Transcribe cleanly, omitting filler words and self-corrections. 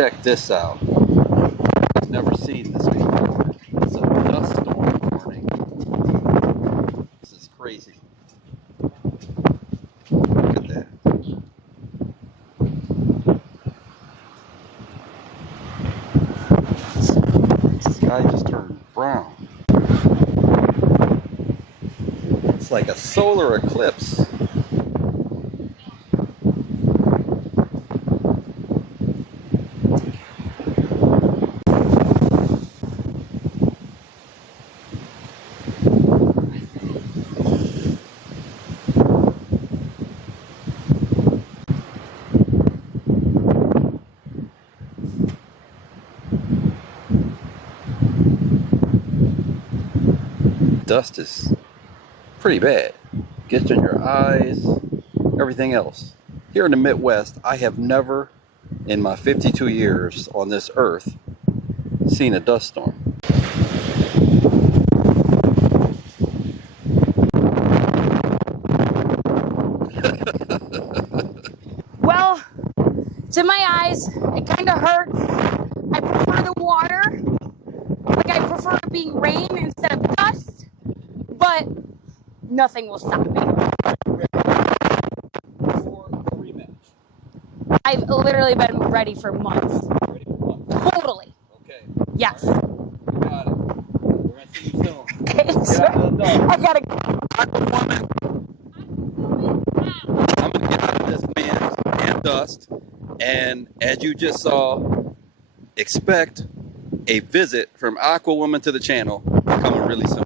check this out. I've never seen this before. It's a dust storm warning. This is crazy. Look at that. The sky just turned brown. It's like a solar eclipse. Dust is pretty bad. Gets in your eyes, everything else. Here in the Midwest, I have never, in my 52 years on this earth, seen a dust storm. Well, to my eyes, it kind of hurts. I prefer the water. Like, I prefer it being rain instead of dust. But nothing will stop me. For a rematch. I've literally been ready for months. Ready for what? Totally. Okay. Yes. You got it. We're gonna see you soon. Okay, so I gotta. Aquawoman. I'm gonna get out of this wind and dust, and as you just saw, expect a visit from Aquawoman to the channel coming really soon.